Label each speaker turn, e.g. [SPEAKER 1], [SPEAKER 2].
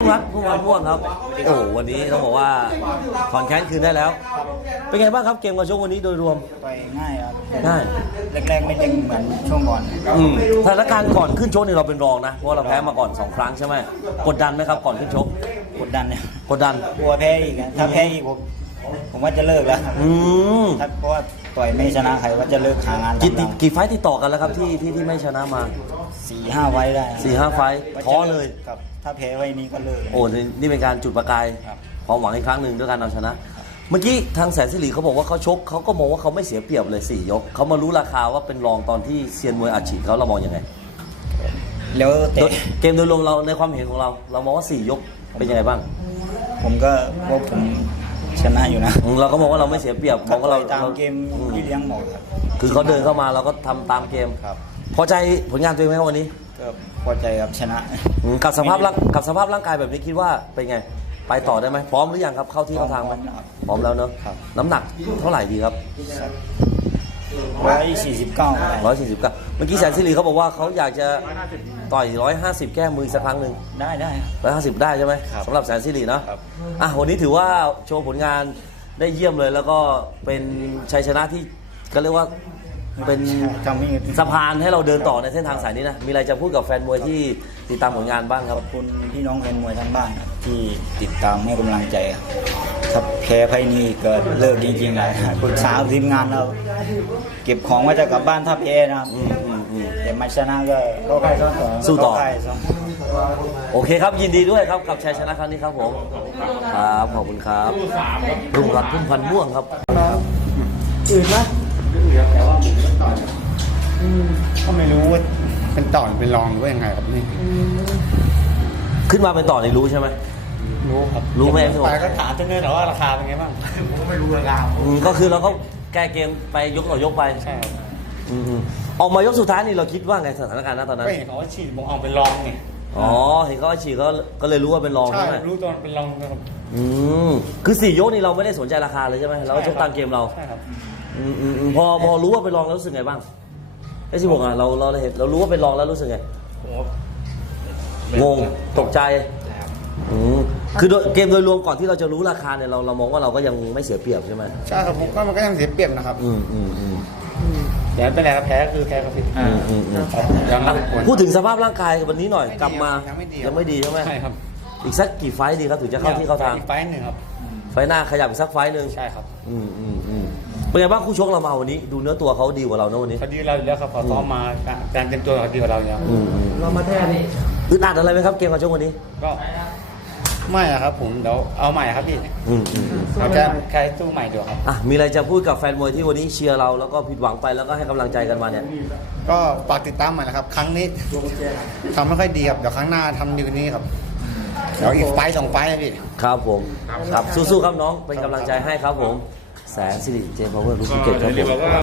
[SPEAKER 1] รัฐผู้พันม่วงครับโอ้วันนี้ต้องบอกว่าถอนแค้นคืนได้แล้วเป็นไงบ้างครับเกมการชกวันนี้โดยรวม
[SPEAKER 2] ไปง่ายครับ
[SPEAKER 1] ง่าย
[SPEAKER 2] แรกๆไม่เด้งเหมือนช่วงก่อน
[SPEAKER 1] สถานการณ์ก่อนขึ้นชกนี่เราเป็นรองนะเพราะเราแพ้มาก่อน2 ครั้งใช่ไหมกดดันไหมครับก่อนขึ้นชก
[SPEAKER 2] กดดันเนี่ย
[SPEAKER 1] กดดัน
[SPEAKER 2] กลัวแพ้อีกถ้าแพ้อีกผมว่าจะเลิกแล้วถ้าเพราะว่าต่อยไม่ชนะใครว่าจะเลิกหางาน
[SPEAKER 1] กี่ไฟต์ติดต่อกันแล้วครับที่ไม่ชนะมา
[SPEAKER 2] 4-5 ไว้ได้
[SPEAKER 1] 4-5 ไฟต์ท้อเลย
[SPEAKER 2] ครับถ้าแพ้ไว้นี้ก็เลิก
[SPEAKER 1] โอ้นี่เป็นการจุดประกายความหวังอีกครั้งหนึ่งด้วยการเอาชนะเมื่อกี้ทางแสนสิริเขาบอกว่าเขาชกเขาก็มองว่าเขาไม่เสียเปรียบเลย4 ยกเขามารู้ราคาว่าเป็นรองตอนที่เซียนมวยอัดฉีดเขาเรามองยังไง
[SPEAKER 2] แล้ว
[SPEAKER 1] เกมโดยรวมเราในความเห็นของเรามองว่า4 ยกเป็นยังไงบ้าง
[SPEAKER 2] ผมก็ว่าผมชนะอยู่นะ
[SPEAKER 1] เราก็มองว่าเราไม่เสียเปรียบมองว่าเรา
[SPEAKER 2] ตามเกมที่เลี้ยงหมดครับ
[SPEAKER 1] คือเขาเดินเข้ามาเราก็ทำตามเกม
[SPEAKER 2] ครับ
[SPEAKER 1] พอใจผลงานตัวเองไหมวันนี้
[SPEAKER 2] ก็พอใจครับชนะ
[SPEAKER 1] กับสภาพร่างกายแบบนี้คิดว่าเป็นไงไปต่อได้ไหมพร้อมหรือยังครับเข้าที่เข้าทางไหมพร้อมแล้วเนอะน้ำหนักเท่าไหร่ดีครับ
[SPEAKER 2] 149
[SPEAKER 1] เมื่อกี้แสนสิริเขาบอกว่าเขาอยากจะต่อย150แก้มือสักครั้งหนึ่ง
[SPEAKER 2] ได้
[SPEAKER 1] 150ได้ใช่ไหมสำหรับแสนสิริเนาะวันนี้ถือว่าโชว์ผลงานได้เยี่ยมเลยแล้วก็เป็นชัยชนะที่ก็เรียกว่าเป็นสะพานให้เราเดินต่อในเส้นทางสายนี้นะมีอะไรจะพูดกับแฟนมวยที่ติดตามผลงานบ้างครับ
[SPEAKER 2] ขอบคุณพี่น้องแฟนมวยทั้งบ้านที่ติดตามให้กำลังใจครับแพ้ไพ่นี้ก็เลิกจริงๆเลยปรึกษาทีมงานเราเก็บของว่าจะกลับบ้านถ้าแพ้นะครับแต่มาชนะก็ใคร
[SPEAKER 1] สู้ต่อโอเคครับยินดีด้วยครับกับชัยชนะครั้งนี้ครับผมครับขอบคุณครับรุ่งรัตน์พุ่มพันธ์ม่วงครับ
[SPEAKER 3] อื่นไหม
[SPEAKER 4] แต่ว่าผมก็ต่อยก็ไม่รู้ว่าเป็นต่อเป็นรองหรือว่ายังไงครับนี่
[SPEAKER 1] ขึ้นมาเป็นต่อในรู้ใช่ไหม
[SPEAKER 4] รู้ครับ
[SPEAKER 1] รู้ไหม
[SPEAKER 4] ไปก็ถามเจ้าเนื้อแต่ว่าราคาเป็นไงบ้างผมก็ไม่รู้ราคา
[SPEAKER 1] ก็คือเราก็แก้เกมไปยกต่อยกไป
[SPEAKER 4] ใช่ครับ
[SPEAKER 1] ออกมายกสุดท้ายนี่เราคิดว่าไงสถานการณ์ตอนนั้น
[SPEAKER 4] ไม่เห็นเขาฉีดมองเอาเป็นรองไง
[SPEAKER 1] เห็นเขาฉีดก็เลยรู้ว่าเป็นรอง
[SPEAKER 4] ใช่รู้ตอนเป็นรองนะครับ
[SPEAKER 1] คือ4 ยกนี่เราไม่ได้สนใจราคาเลยใช่ไหมเราชกตามเกมเรา
[SPEAKER 4] ใช่ครับ
[SPEAKER 1] พอรู้ว่าเป็นรองแล้วรู้สึกไงบ้างไอ้16เราเห็นเรารู้ว่าเป็นรองแล้วรู้สึกไงงงตกใจคือเกมโดยรวมก่อนที่เราจะรู้ราคาเนี่ยเรามองว่าเราก็ยังไม่เสียเปรียบใช่ไหม
[SPEAKER 4] ใช่ครับผมก็มันก็ยังเสียเปรียบนะครับแต่เป็นไรครับแพ้คือแพ้ครับพี่
[SPEAKER 1] พูดถึงสภาพร่างกายวันนี้หน่อยกลับมายังไม่ดีใช่ไหม
[SPEAKER 4] ใช่ครับ
[SPEAKER 1] อีกสักกี่ไฟต์ดีครับถึงจะเข้าที่เข้าทาง
[SPEAKER 4] อีกไฟต์หนึ่งครับ
[SPEAKER 1] ไฟต์หน้าขยับอีกสักไฟต์หนึ่ง
[SPEAKER 4] ใช่ครับ
[SPEAKER 1] เป็นไงบ้างคู่ชกเรามาวันนี้ดูเนื้อตัวเขาดีกว่าเราเนอะวันนี้
[SPEAKER 4] เขาดีเราอยู่แล้วครับพอซ้อมมาการเตรียมตัวเขาดีกว่าเราอย่าง
[SPEAKER 3] เรามาแท้นี่
[SPEAKER 1] อึดอัดอะไรไหมครับเกมการชกวันนี้
[SPEAKER 4] ก็ไม่อะครับผมเดี๋ยวเอาใหม่ครับพี่เราจะใครสู้ใหม่ดีครับ
[SPEAKER 1] มีอะไรจะพูดกับแฟนมวยที่วันนี้เชียร์เราแล้วก็ผิดหวังไปแล้วก็ให้กำลังใจกันมาเนี่ย
[SPEAKER 4] ก็ฝากติดตามใหม่นะครับครั้งนี้ทำไม่ค่อยดีครับเดี๋ยวครั้งหน้าทำดีกว่านี้ครับเดี๋ยวอีกไฟ2 ไฟนะพี่
[SPEAKER 1] ครับผมครับสู้ๆครับน้องเป็นกำลังใจให้ครับผมแสนสิริเจมส์พาวเวอร์ลูกภูเก็ตครับผม